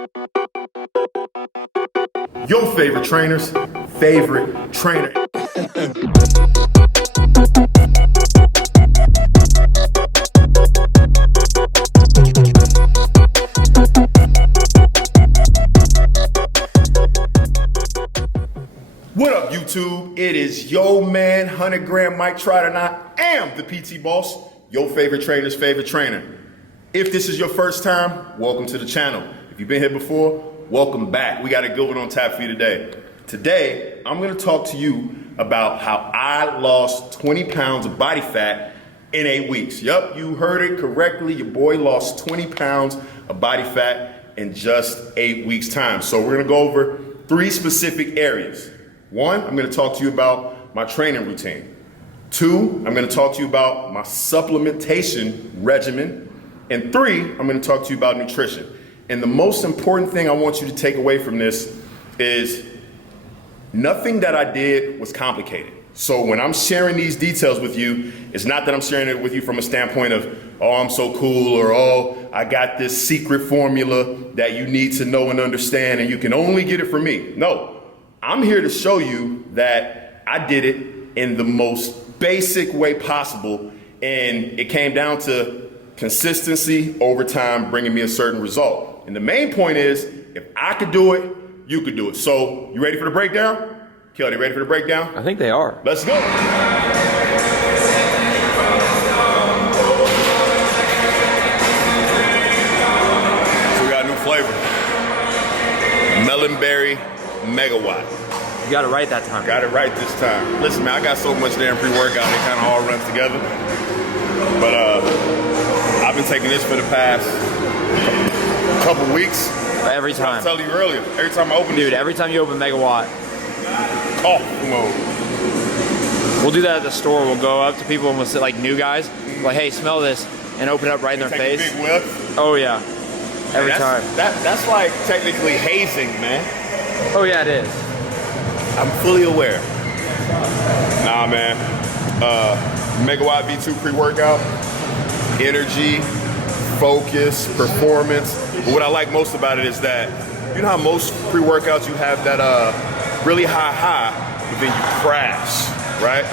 Your favorite trainer's favorite trainer. What up, YouTube? It is yo man, 100 gram Mike Trotter, and I am the PT Boss, your favorite trainer's favorite trainer. If this is your first time, welcome to the channel. If you've been here before, welcome back. We got a good one on tap for you today. Today, I'm gonna talk to you about how I lost 20 pounds of body fat in 8 weeks. Yup, you heard it correctly. Your boy lost 20 pounds of body fat in just 8 weeks time. So we're gonna go over 3 specific areas. 1, I'm gonna talk to you about my training routine. 2, I'm gonna talk to you about my supplementation regimen. And 3, I'm gonna talk to you about nutrition. And the most important thing I want you to take away from this is nothing that I did was complicated. So when I'm sharing these details with you, it's not that I'm sharing it with you from a standpoint of, oh, I'm so cool, or oh, I got this secret formula that you need to know and understand and you can only get it from me. No. I'm here to show you that I did it in the most basic way possible, and it came down to consistency over time bringing me a certain result. And the main point is, if I could do it, you could do it. So, you ready for the breakdown? Kelly, ready for the breakdown? I think they are. Let's go. So we got a new flavor. Melonberry Megawatt. You got it right that time. Got it right this time. Listen, man, I got so much damn pre-workout, it kind of all runs together. But I've been taking this for the past couple weeks. Every time. I was telling you earlier, every time I open Dude, every time you open Megawatt. Cough mode. We'll do that at the store. We'll go up to people and we'll sit like new guys, like, hey, smell this, and open it up right in their face. Take a big whiff. Oh yeah, every time. That's like technically hazing, man. Oh yeah, it is. I'm fully aware. Nah, man. Megawatt V2 pre-workout, energy, focus, performance. But what I like most about it is that, you know how most pre-workouts you have that really high, but then you crash, right?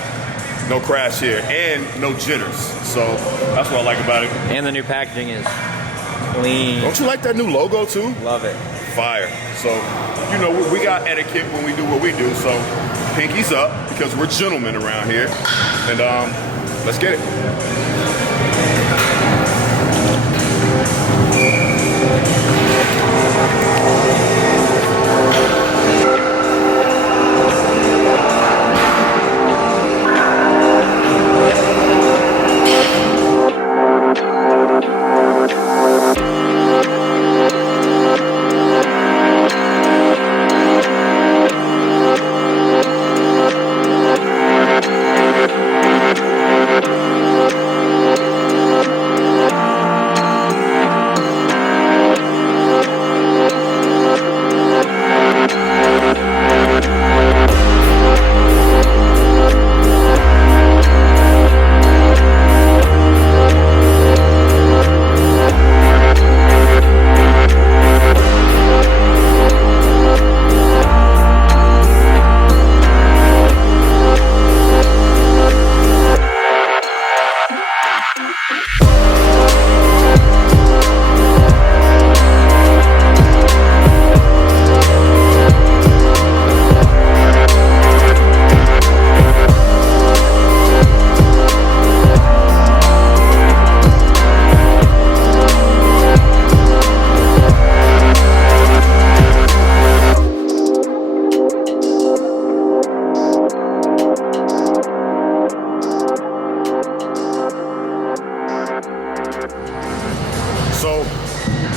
No crash here, and no jitters. So that's what I like about it. And the new packaging is clean. Don't you like that new logo too? Love it. Fire. So, you know, we got etiquette when we do what we do. So, pinkies up, because we're gentlemen around here. And let's get it.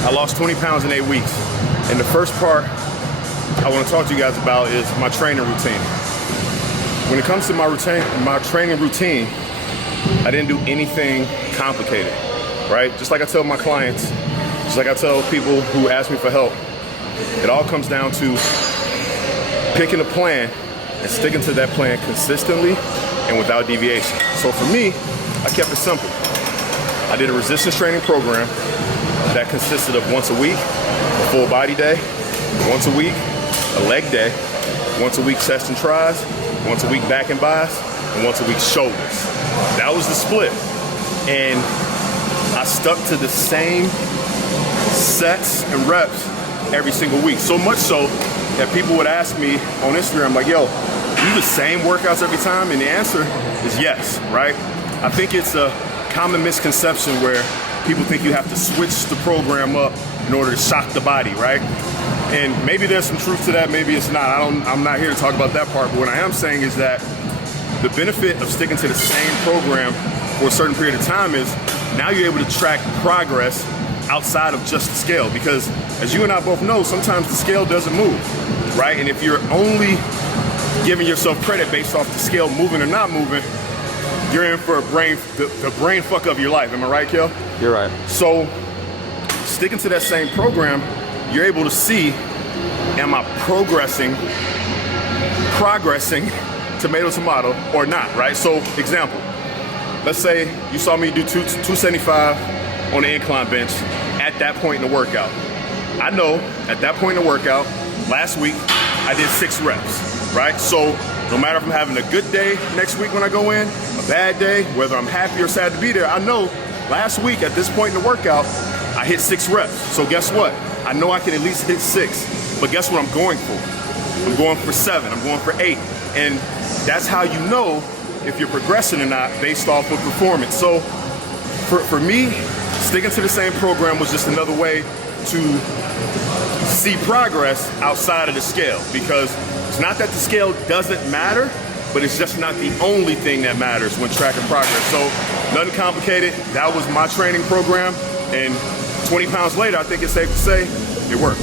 I lost 20 pounds in 8 weeks. And the first part I want to talk to you guys about is my training routine. When it comes to my training routine, I didn't do anything complicated, right? Just like I tell my clients, just like I tell people who ask me for help, it all comes down to picking a plan and sticking to that plan consistently and without deviation. So for me, I kept it simple. I did a resistance training program that consisted of once a week, a full body day, once a week, a leg day, once a week chest and tries, once a week back and bis, and once a week shoulders. That was the split. And I stuck to the same sets and reps every single week. So much so that people would ask me on Instagram, like, yo, you do the same workouts every time? And the answer is yes, right? I think it's a common misconception where people think you have to switch the program up in order to shock the body, right? And maybe there's some truth to that, maybe it's not. I'm not here to talk about that part, but what I am saying is that the benefit of sticking to the same program for a certain period of time is now you're able to track progress outside of just the scale, because as you and I both know, sometimes the scale doesn't move, right? And if you're only giving yourself credit based off the scale moving or not moving, you're in for the brain fuck of your life. Am I right, Kel? You're right. So sticking to that same program, you're able to see, am I progressing, tomato, or not, right? So example, let's say you saw me do 275 on the incline bench at that point in the workout. I know at that point in the workout, last week, I did 6 reps, right? So no matter if I'm having a good day next week when I go in, a bad day, whether I'm happy or sad to be there, I know last week at this point in the workout, I hit 6 reps. So guess what? I know I can at least hit 6, but guess what I'm going for? I'm going for 7, I'm going for 8. And that's how you know if you're progressing or not based off of performance. So for me, sticking to the same program was just another way to see progress outside of the scale, because it's not that the scale doesn't matter, but it's just not the only thing that matters when tracking progress. So nothing complicated. That was my training program, and 20 pounds later, I think it's safe to say it worked.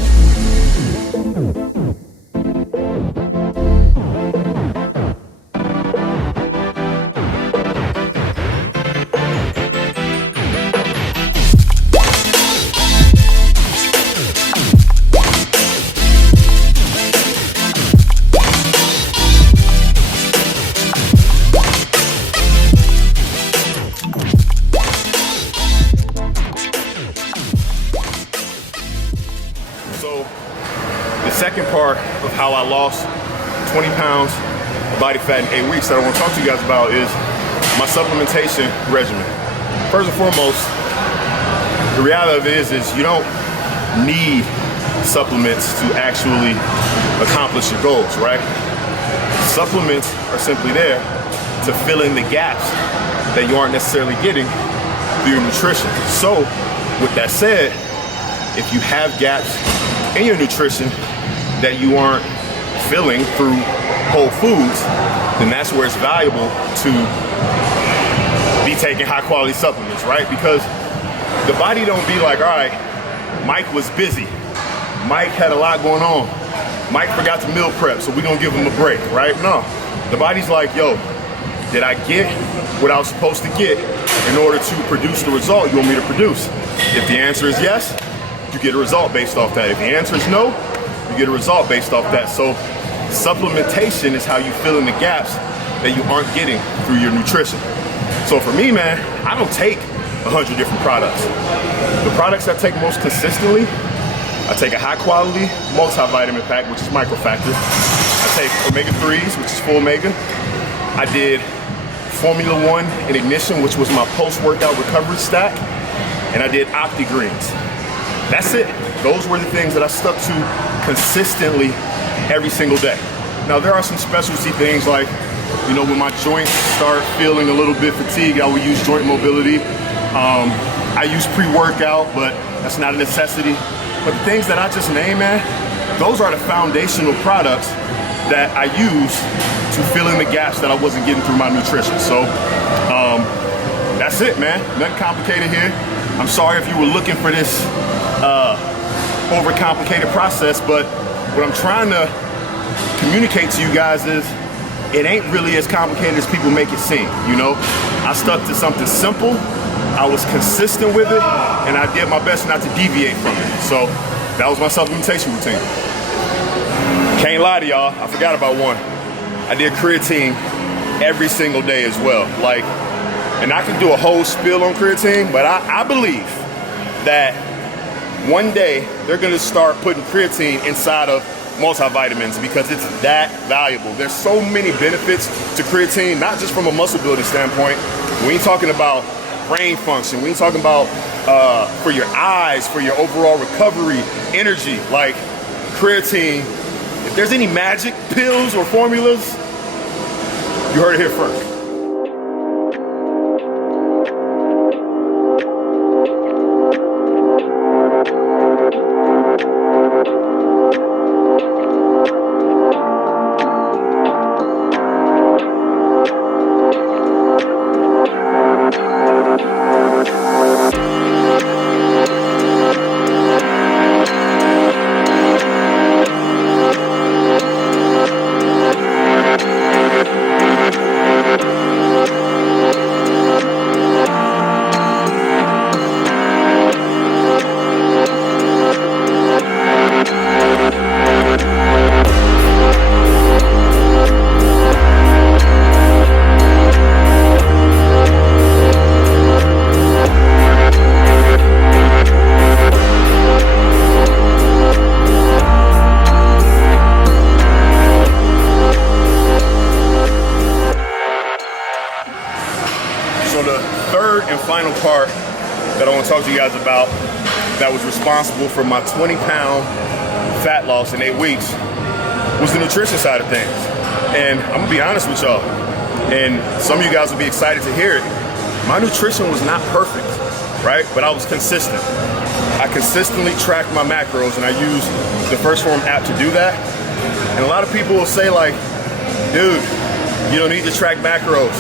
Second part of how I lost 20 pounds of body fat in 8 weeks that I want to talk to you guys about is my supplementation regimen. First and foremost, the reality of it is you don't need supplements to actually accomplish your goals, right? Supplements are simply there to fill in the gaps that you aren't necessarily getting through your nutrition. So with that said, if you have gaps in your nutrition that you aren't filling through whole foods, then that's where it's valuable to be taking high quality supplements, right? Because the body don't be like, all right, Mike was busy. Mike had a lot going on. Mike forgot to meal prep, so we're gonna give him a break, right? No, the body's like, yo, did I get what I was supposed to get in order to produce the result you want me to produce? If the answer is yes, you get a result based off that. If the answer is no, you get a result based off that. So supplementation is how you fill in the gaps that you aren't getting through your nutrition. So for me, man, I don't take 100 different products. The products I take most consistently, I take a high quality multivitamin pack, which is microfactor. I take omega-3s, which is full omega. I did Formula 1 and Ignition, which was my post-workout recovery stack. And I did Opti Greens. That's it. Those were the things that I stuck to consistently every single day. Now there are some specialty things like, you know, when my joints start feeling a little bit fatigued, I will use joint mobility. I use pre-workout, but that's not a necessity. But the things that I just named, man, those are the foundational products that I use to fill in the gaps that I wasn't getting through my nutrition. So that's it, man. Nothing complicated here. I'm sorry if you were looking for this overcomplicated process, but what I'm trying to communicate to you guys is it ain't really as complicated as people make it seem, you know? I stuck to something simple, I was consistent with it, and I did my best not to deviate from it. So that was my supplementation routine. Can't lie to y'all, I forgot about one. I did creatine every single day as well. Like, and I could do a whole spiel on creatine, but I believe that one day they're gonna start putting creatine inside of multivitamins because it's that valuable. There's so many benefits to creatine, not just from a muscle building standpoint. When you're talking about brain function, when you're talking about for your eyes, for your overall recovery, energy, like creatine, if there's any magic pills or formulas, you heard it here first. So the third and final part that I want to talk to you guys about that was responsible for my 20-pound fat loss in 8 weeks was the nutrition side of things. And I'm gonna be honest with y'all, and some of you guys will be excited to hear it. My nutrition was not perfect, right? But I was consistent. I consistently tracked my macros, and I used the Phorm app to do that. And a lot of people will say like, dude, you don't need to track macros.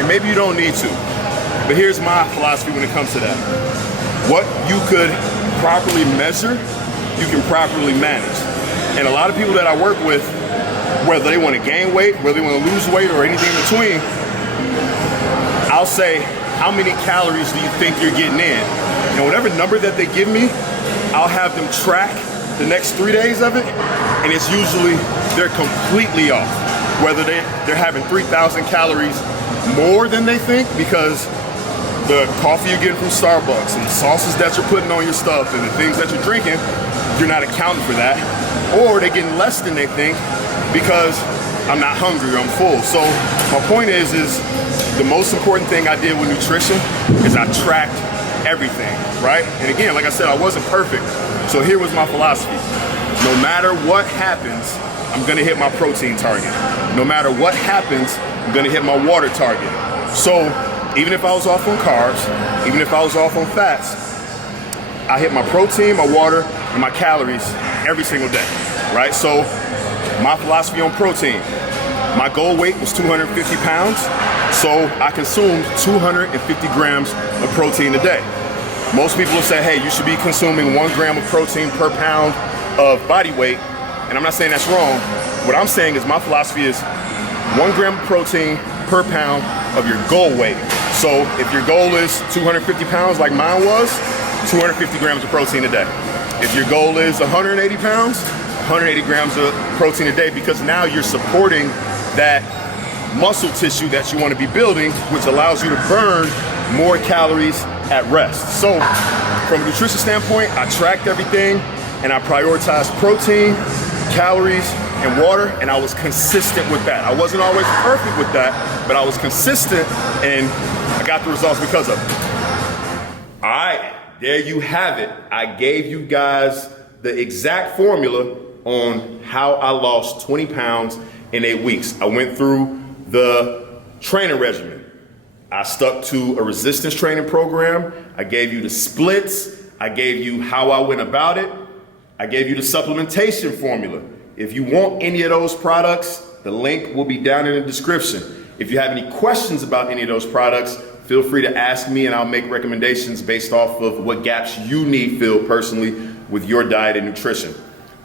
And maybe you don't need to. But here's my philosophy when it comes to that. What you could properly measure, you can properly manage. And a lot of people that I work with, whether they want to gain weight, whether they want to lose weight, or anything in between, I'll say, how many calories do you think you're getting in? And whatever number that they give me, I'll have them track the next 3 days of it, and it's usually, they're completely off. Whether they're having 3,000 calories more than they think because the coffee you're getting from Starbucks and the sauces that you're putting on your stuff and the things that you're drinking, you're not accounting for that. Or they're getting less than they think because I'm not hungry, I'm full. So my point is the most important thing I did with nutrition is I tracked everything, right? And again, like I said, I wasn't perfect. So here was my philosophy. No matter what happens, I'm gonna hit my protein target. No matter what happens, I'm gonna hit my water target. So even if I was off on carbs, even if I was off on fats, I hit my protein, my water, and my calories every single day, right? So my philosophy on protein, my goal weight was 250 pounds, so I consumed 250 grams of protein a day. Most people will say, hey, you should be consuming 1 gram of protein per pound of body weight, and I'm not saying that's wrong. What I'm saying is my philosophy is 1 gram of protein per pound of your goal weight. So if your goal is 250 pounds like mine was, 250 grams of protein a day. If your goal is 180 pounds, 180 grams of protein a day, because now you're supporting that muscle tissue that you want to be building, which allows you to burn more calories at rest. So from a nutrition standpoint, I tracked everything and I prioritized protein, calories, and water, and I was consistent with that. I wasn't always perfect with that, but I was consistent and I got the results because of it. All right, there you have it. I gave you guys the exact formula on how I lost 20 pounds in 8 weeks. I went through the training regimen. I stuck to a resistance training program. I gave you the splits. I gave you how I went about it. I gave you the supplementation formula. If you want any of those products, the link will be down in the description. If you have any questions about any of those products, feel free to ask me and I'll make recommendations based off of what gaps you need filled personally with your diet and nutrition.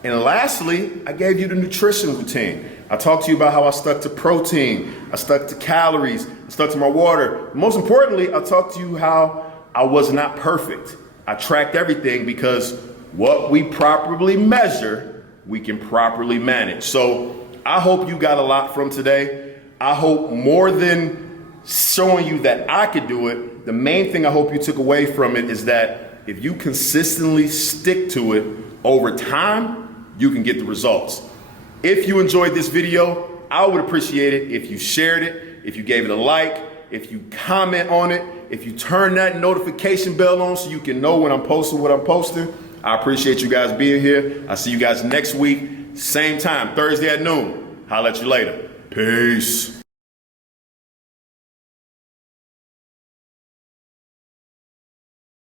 And lastly, I gave you the nutrition routine. I talked to you about how I stuck to protein, I stuck to calories, I stuck to my water. Most importantly, I talked to you how I was not perfect. I tracked everything because what we properly measure, we can properly manage. So I hope you got a lot from today. I hope more than showing you that I could do it, the main thing I hope you took away from it is that if you consistently stick to it over time, you can get the results. If you enjoyed this video, I would appreciate it if you shared it, if you gave it a like, if you comment on it, if you turn that notification bell on so you can know when I'm posting what I'm posting. I appreciate you guys being here. I'll see you guys next week, same time, Thursday at noon. Holla at you later. Peace.